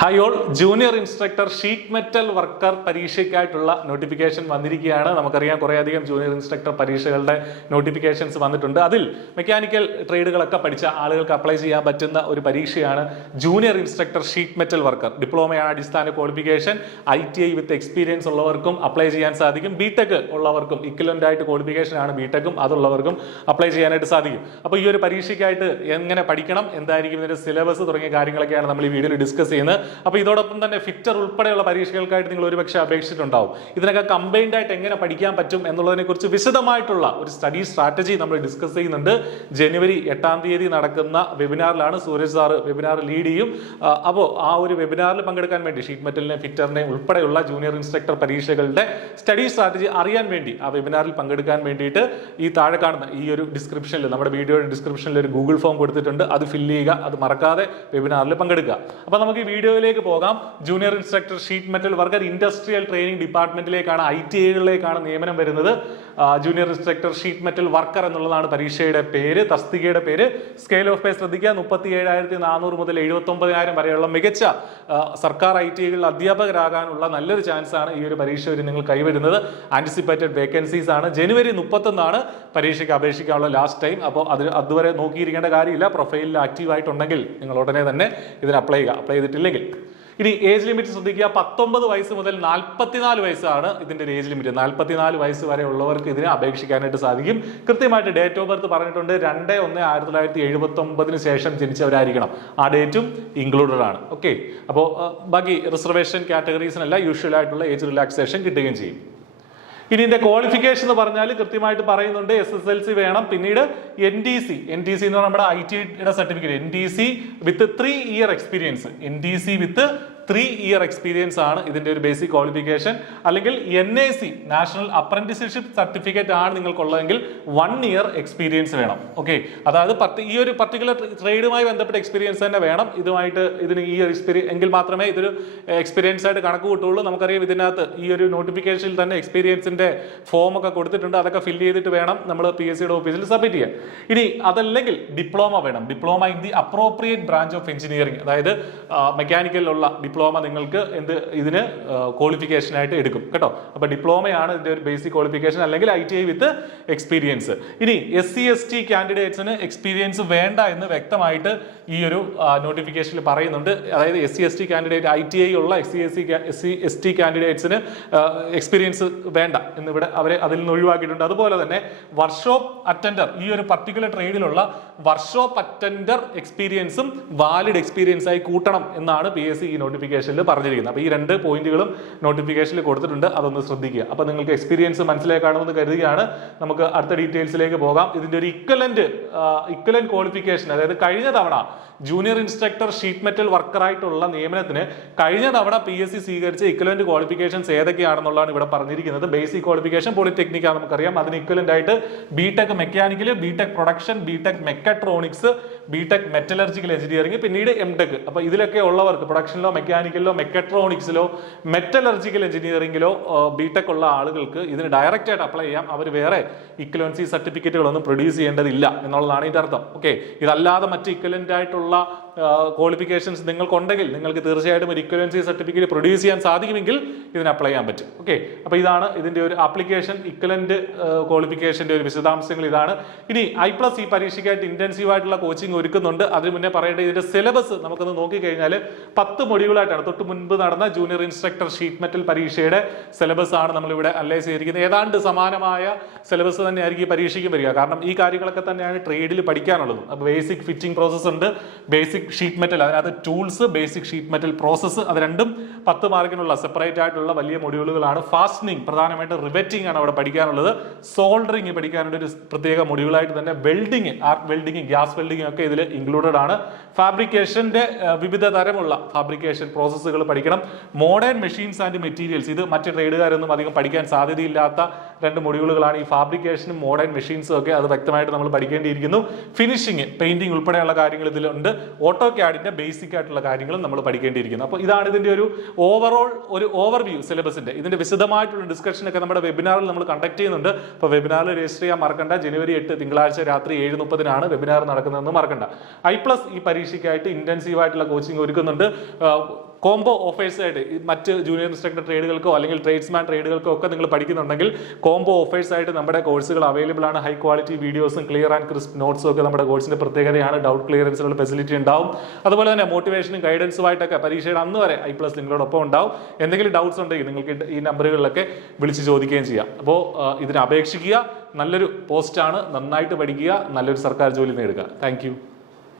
Hi all, junior instructor sheet metal worker പരീക്ഷയ്ക്കായിട്ടുള്ള notification വന്നിരിക്കുകയാണ്. നമുക്കറിയാം കുറേയധികം ജൂനിയർ ഇൻസ്ട്രക്ടർ പരീക്ഷകളുടെ നോട്ടിഫിക്കേഷൻസ് വന്നിട്ടുണ്ട്. അതിൽ മെക്കാനിക്കൽ ട്രേഡുകളൊക്കെ പഠിച്ച ആളുകൾക്ക് അപ്ലൈ ചെയ്യാൻ പറ്റുന്ന ഒരു പരീക്ഷയാണ് junior instructor sheet metal worker. ഡിപ്ലോമയാണ് അടിസ്ഥാന ക്വാളിഫിക്കേഷൻ. ITI വിത്ത് എക്സ്പീരിയൻസ് ഉള്ളവർക്കും അപ്ലൈ ചെയ്യാൻ സാധിക്കും. ബിടെക് ഉള്ളവർക്കും ഇക്വലന്റ് ആയിട്ട് ക്വാളിഫിക്കേഷൻ ആണ് ബിടെക്കും, അതുള്ളവർക്കും അപ്ലൈ ചെയ്യാനായിട്ട് സാധിക്കും. അപ്പോൾ ഈ ഒരു പരീക്ഷയ്ക്കായിട്ട് എങ്ങനെ പഠിക്കണം, എന്തായിരിക്കും ഇതിന്റെ സിലബസ് തുടങ്ങിയ കാര്യങ്ങളൊക്കെയാണ് നമ്മൾ ഈ വീഡിയോയിൽ ഡിസ്കസ് ചെയ്യുന്നത്. അപ്പോൾ ഇതോടൊപ്പം തന്നെ ഫിറ്റർ ഉൾപ്പെടെയുള്ള പരീക്ഷകൾക്കായിട്ട് നിങ്ങൾ ഒരുപക്ഷെ അപേക്ഷിച്ചിട്ടുണ്ടാവും. ഇതിനൊക്കെ കമ്പൈൻഡ് ആയിട്ട് എങ്ങനെ പഠിക്കാൻ പറ്റും എന്നുള്ളതിനെ കുറിച്ച് വിശദമായിട്ടുള്ള ഒരു സ്റ്റഡി സ്ട്രാറ്റജി നമ്മൾ ഡിസ്കസ് ചെയ്യുന്നുണ്ട്. ജനുവരി 8-ാം തീയതി നടക്കുന്ന വെബിനാറിലാണ് സൂരജ് സാറ് വെബിനാർ ലീഡ് ചെയ്യും. അപ്പോൾ ആ ഒരു വെബിനാറിൽ പങ്കെടുക്കാൻ വേണ്ടി ഷീറ്റ് മെറ്റലിനെ ഫിറ്ററിനെ ഉൾപ്പെടെയുള്ള ജൂനിയർ ഇൻസ്ട്രക്ടർ പരീക്ഷകളുടെ സ്റ്റഡി സ്ട്രാറ്റജി അറിയാൻ വേണ്ടി ആ വെബിനാറിൽ പങ്കെടുക്കാൻ വേണ്ടിയിട്ട് ഈ താഴെ കാണുന്ന ഈ ഒരു ഡിസ്ക്രിപ്ഷനിൽ, നമ്മുടെ വീഡിയോയുടെ ഡിസ്ക്രിപ്ഷനിൽ ഒരു ഗൂഗിൾ ഫോം കൊടുത്തിട്ടുണ്ട്. അത് ഫില്ല് ചെയ്യുക, അത് മറക്കാതെ വെബിനാറിൽ പങ്കെടുക്കുക. അപ്പോൾ നമുക്ക് ഈ വീഡിയോയിലേക്ക് പോകാം. Junior instructor sheet metal worker industrial training ഡിപ്പാർട്ട്മെന്റിലേക്കാണ്, ITIകളിലേക്കാണ് നിയമനം വരുന്നത്. Junior instructor sheet metal worker എന്നുള്ളതാണ് പരീക്ഷയുടെ പേര്, തസ്തികയുടെ പേര്. സ്കെയിൽ ഓഫ് പേ ശ്രദ്ധിക്കുക. 37,400 മുതൽ 79,000 വരെയുള്ള മികച്ച സർക്കാർ ITIകളിൽ അധ്യാപകരാകാനുള്ള നല്ലൊരു ചാൻസ് ആണ് ഈ ഒരു പരീക്ഷ വരെ നിങ്ങൾ കൈവരുന്നത്. ആന്റിസിപ്പേറ്റഡ് വേക്കൻസീസ് ആണ്. ജനുവരി 31 പരീക്ഷയ്ക്ക് അപേക്ഷിക്കാനുള്ള ലാസ്റ്റ് ടൈം. അപ്പോൾ അതുവരെ നോക്കിയിരിക്കേണ്ട കാര്യമില്ല. പ്രൊഫൈലിൽ ആക്റ്റീവ് ആയിട്ടുണ്ടെങ്കിൽ നിങ്ങൾ ഉടനെ തന്നെ ഇതിന് അപ്ലൈ ചെയ്യുക. അപ്ലൈ ചെയ്തിട്ടില്ലെങ്കിൽ ഇനി ഏജ് ലിമിറ്റ് ശ്രദ്ധിക്കുക. 19 വയസ്സ് മുതൽ 44 വയസ്സാണ് ഇതിന്റെ ഒരു ഏജ് ലിമിറ്റ്. 44 വയസ്സ് വരെ ഉള്ളവർക്ക് ഇതിനെ അപേക്ഷിക്കാനായിട്ട് സാധിക്കും. കൃത്യമായിട്ട് ഡേറ്റ് ഓഫ് ബർത്ത് പറഞ്ഞിട്ടുണ്ട്. 2/1/1979 ശേഷം ജനിച്ചവരായിരിക്കണം. ആ ഡേറ്റും ഇൻക്ലൂഡഡ് ആണ്. ഓക്കെ, അപ്പോൾ ബാക്കി റിസർവേഷൻ കാറ്റഗറീസിനല്ല യൂഷ്വൽ ആയിട്ടുള്ള ഏജ് റിലാക്സേഷൻ കിട്ടുകയും ചെയ്യും. ഇനി ഇതിന്റെ ക്വാളിഫിക്കേഷൻ എന്ന് പറഞ്ഞാൽ കൃത്യമായിട്ട് പറയുന്നുണ്ട്. SSLC വേണം. പിന്നീട് NTC എന്ന് പറഞ്ഞാൽ നമ്മുടെ ITIയുടെ സർട്ടിഫിക്കറ്റ്. NTC വിത്ത് 3 ഇയർ എക്സ്പീരിയൻസ്. NTC വിത്ത് 3 ഇയർ എക്സ്പീരിയൻസ് ആണ് ഇതിന്റെ ഒരു ബേസിക് ക്വാളിഫിക്കേഷൻ. അല്ലെങ്കിൽ NAC നാഷണൽ അപ്രന്റീസ്ഷിപ്പ് സർട്ടിഫിക്കറ്റ് ആണ് നിങ്ങൾക്കുള്ളതെങ്കിൽ 1 ഇയർ എക്സ്പീരിയൻസ് വേണം. ഓക്കെ, അതായത് ഈ ഒരു പർട്ടിക്കുലർ ട്രേഡുമായി ബന്ധപ്പെട്ട എക്സ്പീരിയൻസ് തന്നെ വേണം. ഇതിന് ഈ ഒരു എക്സ്പീരിയൻസ് എങ്കിൽ മാത്രമേ ഇതൊരു എക്സ്പീരിയൻസ് ആയിട്ട് കണക്ക് കൂട്ടുള്ളൂ. നമുക്കറിയാം ഇതിനകത്ത് ഈ ഒരു നോട്ടിഫിക്കേഷനിൽ തന്നെ എക്സ്പീരിയൻസിന്റെ ഫോം ഒക്കെ കൊടുത്തിട്ടുണ്ട്. അതൊക്കെ ഫില്ല് ചെയ്തിട്ട് വേണം നമ്മൾ PSCയുടെ ഓഫീസിൽ സബ്മിറ്റ് ചെയ്യാൻ. ഇനി അതല്ലെങ്കിൽ ഡിപ്ലോമ വേണം. Diploma in the appropriate branch of engineering, അതായത് മെക്കാനിക്കലിലുള്ള ഡിപ്ലോമ നിങ്ങൾക്ക് ഇതിന് ക്വാളിഫിക്കേഷൻ ആയിട്ട് എടുക്കും കേട്ടോ. അപ്പൊ ഡിപ്ലോമയാണ് ഇതിന്റെ ഒരു ബേസിക് ക്വാളിഫിക്കേഷൻ, അല്ലെങ്കിൽ ITI വിത്ത് എക്സ്പീരിയൻസ്. ഇനി SC ST കാൻഡിഡേറ്റ്സിന് എക്സ്പീരിയൻസ് വേണ്ട എന്ന് വ്യക്തമായിട്ട് ഈ ഒരു നോട്ടിഫിക്കേഷനിൽ പറയുന്നുണ്ട്. അതായത് SC ST കാൻഡിഡേറ്റ്, ITI ഉള്ള SC ST കാൻഡിഡേറ്റ്സിന് എക്സ്പീരിയൻസ് വേണ്ട എന്നിവിടെ അവരെ അതിൽ നിന്ന് ഒഴിവാക്കിയിട്ടുണ്ട്. അതുപോലെ തന്നെ വർക്ക്ഷോപ്പ് അറ്റൻഡർ, ഈ ഒരു പർട്ടിക്കുലർ ട്രേഡിലുള്ള വർക്ക്ഷോപ്പ് അറ്റൻഡർ എക്സ്പീരിയൻസും വാലിഡ് എക്സ്പീരിയൻസ് ആയി കൂട്ടണം എന്നാണ് PSC ഈ നോട്ടിഫിക്കേഷനിൽ പറഞ്ഞിരിക്കുന്നത്. അപ്പോൾ ഈ 2 പോയിന്റുകളും നോട്ടിഫിക്കേഷനിൽ കൊടുത്തിട്ടുണ്ട്. അതൊന്ന് ശ്രദ്ധിക്കുക. അപ്പോൾ നിങ്ങൾക്ക് എക്സ്പീരിയൻസ് മനസ്സിലായി കാണുമെന്ന് കരുതുകയാണ്. നമുക്ക് അടുത്ത ഡീറ്റെയിൽസിലേക്ക് പോകാം. ഇതിന്റെ ഒരു ഇക്വലന്റ് ക്വാളിഫിക്കേഷൻ, അതായത് കഴിഞ്ഞ തവണ ജൂനിയർ ഇൻസ്ട്രക്ടർ ഷീറ്റ് മെറ്റൽ വർക്കറായിട്ടുള്ള നിയമനത്തിന് കഴിഞ്ഞ തവണ PSC സ്വീകരിച്ച ഇക്വലന്റ് ക്വാളിഫിക്കേഷൻസ് ഏതൊക്കെയാണെന്നുള്ളതാണ് ഇവിടെ പറഞ്ഞിരിക്കുന്നത്. ബേസിക് ക്വാളിഫിക്കേഷൻ പോളിടെക്നിക് ആണ്, നമുക്കറിയാം. അതിന് ഇക്വലന്റ് ആയിട്ട് BTech mechanical, BTech production, BTech mechatronics, BTech metallurgical engineering, പിന്നീട് MTech. അപ്പൊ ഇതിലൊക്കെ ഉള്ളവർക്ക് പ്രൊഡക്ഷനിലോ മെക്കാനിക്കലിലോ മെക്കട്രോണിക്സിലോ മെറ്റലർജിക്കൽ എഞ്ചിനീയറിംഗിലോ ബിടെക് ഉള്ള ആളുകൾക്ക് ഇതിന് ഡയറക്റ്റ് ആയിട്ട് അപ്ലൈ ചെയ്യാം. അവർ വേറെ ഇക്വലൻസി സർട്ടിഫിക്കറ്റുകളൊന്നും പ്രൊഡ്യൂസ് ചെയ്യേണ്ടതില്ല എന്നുള്ളതാണ് ഇതിന്റെ അർത്ഥം. ഓക്കെ, ഇതല്ലാതെ മറ്റ് ഇക്വലന്റ് ആയിട്ടുള്ള ക്വാളിഫിക്കേഷൻസ് നിങ്ങൾക്കുണ്ടെങ്കിൽ നിങ്ങൾക്ക് തീർച്ചയായിട്ടും ഒരു ഇക്വലൻസി സർട്ടിഫിക്കറ്റ് പ്രൊഡ്യൂസ് ചെയ്യാൻ സാധിക്കുമെങ്കിൽ ഇതിന് അപ്ലൈ ചെയ്യാൻ പറ്റും. ഓക്കെ, അപ്പോൾ ഇതാണ് ഇതിന്റെ ഒരു ആപ്ലിക്കേഷൻ. ഇക്വലന്റ് ക്വാളിഫിക്കേഷന്റെ ഒരു വിശദാംശങ്ങൾ ഇതാണ്. ഇനി I+ ഈ പരീക്ഷയ്ക്കായിട്ട് ഇന്റൻസീവ് ആയിട്ടുള്ള കോച്ചിങ് ഒരുക്കുന്നുണ്ട്. അതിന് മുന്നേ പറയേണ്ടത് ഇതിന്റെ സിലബസ് നമുക്കൊന്ന് നോക്കിക്കഴിഞ്ഞാൽ 10 മൊഡ്യൂളായിട്ടാണ്. തൊട്ട് മുൻപ് നടന്ന ജൂനിയർ ഇൻസ്ട്രക്ടർ ഷീറ്റ് മെറ്റൽ പരീക്ഷയുടെ സിലബസ് ആണ് നമ്മളിവിടെ അനലൈസ് ചെയ്തിരിക്കുന്നത്. ഏതാണ്ട് സമാനമായ സിലബസ് തന്നെയായിരിക്കും ഈ പരീക്ഷയ്ക്കും വരിക. കാരണം ഈ കാര്യങ്ങളൊക്കെ തന്നെയാണ് ട്രേഡിൽ പഠിക്കാനുള്ളത്. അപ്പോൾ ബേസിക് ഫിറ്റിംഗ് പ്രോസസ് ഉണ്ട്, ബേസിക് ഷീറ്റ് മെറ്റൽ, അതിനകത്ത് tools, basic sheet metal process, അത് രണ്ടും 10 മാർക്കിനുള്ള സെപ്പറേറ്റ് ആയിട്ടുള്ള വലിയ മൊഡ്യൂളുകളാണ്. ഫാസ്റ്റനിങ്, പ്രധാനമായിട്ട് റിവെറ്റിംഗ് ആണ് അവിടെ പഠിക്കാനുള്ളത്. സോൾഡറിങ് പഠിക്കാനുള്ള ഒരു പ്രത്യേക മൊഡ്യൂളായിട്ട് തന്നെ വെൽഡിങ്, ആർക്ക് വെൽഡിങ്, ഗ്യാസ് വെൽഡിങ് ഒക്കെ ഇതിൽ ഇൻക്ലൂഡഡ് ആണ്. ഫാബ്രിക്കേഷന്റെ വിവിധ തരമുള്ള ഫാബ്രിക്കേഷൻ പ്രോസസ്സുകൾ പഠിക്കണം. മോഡേൺ മെഷീൻസ് ആൻഡ് മെറ്റീരിയൽസ്, ഇത് മറ്റ് ട്രേഡുകാരൊന്നും അധികം പഠിക്കാൻ സാധ്യതയില്ലാത്ത 2 മൊഡ്യൂളുകളാണ്. ഈ ഫാബ്രിക്കേഷനും മോഡേൺ മെഷീൻസും ഒക്കെ അത് വ്യക്തമായിട്ട് നമ്മൾ പഠിക്കേണ്ടിയിരിക്കുന്നു. ഫിനിഷിംഗ്, പെയിന്റിംഗ് ഉൾപ്പെടെയുള്ള കാര്യങ്ങൾ ഇതിലുണ്ട്. AutoCADന്റെ ബേസിക് ആയിട്ടുള്ള കാര്യങ്ങളും നമ്മൾ പഠിക്കേണ്ടിയിരിക്കുന്നു. അപ്പോൾ ഇതാണ് ഇതിന്റെ ഒരു ഓവർവ്യൂ സിലബസിന്റെ. ഇതിന്റെ വിശദമായിട്ടുള്ള ഡിസ്കഷൻ ഒക്കെ നമ്മുടെ വെബിനാറിൽ നമ്മൾ കണ്ടക്ട് ചെയ്യുന്നുണ്ട്. അപ്പോൾ വെബിനാറിൽ രജിസ്റ്റർ ചെയ്യാൻ മറക്കണ്ട. ജനുവരി 8 തിങ്കളാഴ്ച രാത്രി 7:30 വെബിനാർ നടക്കുന്നതെന്ന് മറക്കണ്ട. I+ ഈ പരീക്ഷയ്ക്കായിട്ട് ഇന്റൻസീവ് ആയിട്ടുള്ള കോച്ചിങ് ഒരുക്കുന്നുണ്ട്. കോംബോ ഓഫേഴ്സായിട്ട് മറ്റ് ജൂനിയർ ഇൻസ്ട്രക്ടർ ട്രേഡുകൾക്കോ അല്ലെങ്കിൽ ട്രേഡ്സ്മാൻ ട്രേഡുകൾക്കോ ഒക്കെ നിങ്ങൾ പഠിക്കുന്നുണ്ടെങ്കിൽ കോംബോ ഓഫേഴ്സായിട്ട് നമ്മുടെ കോഴ്സുകൾ അവൈലബിൾ ആണ്. ഹൈ ക്വാളിറ്റി വീഡിയോസും ക്ലിയർ ആൻഡ് ക്രിസ്പ് നോട്ട്സും ഒക്കെ നമ്മുടെ കോഴ്സിന്റെ പ്രത്യേകതയാണ്. ഡൗട്ട് ക്ലിയറൻസിനുള്ള ഫെസിലിറ്റി ഉണ്ടാവും. അതുപോലെ തന്നെ മോട്ടിവേഷനും ഗൈഡൻസുമായിട്ടൊക്കെ പരീക്ഷയുടെ അന്ന് വരെ I+ നിങ്ങളോടൊപ്പം ഉണ്ടാവും. എന്തെങ്കിലും ഡൗട്ട്സ് ഉണ്ടെങ്കിൽ നിങ്ങൾക്ക് ഈ നമ്പറുകളിലൊക്കെ വിളിച്ച് ചോദിക്കുകയും ചെയ്യാം. അപ്പോൾ ഇതിന് അപേക്ഷിക്കുക. നല്ലൊരു പോസ്റ്റാണ്, നന്നായിട്ട് പഠിക്കുക, നല്ലൊരു സർക്കാർ ജോലി നേടുക. താങ്ക്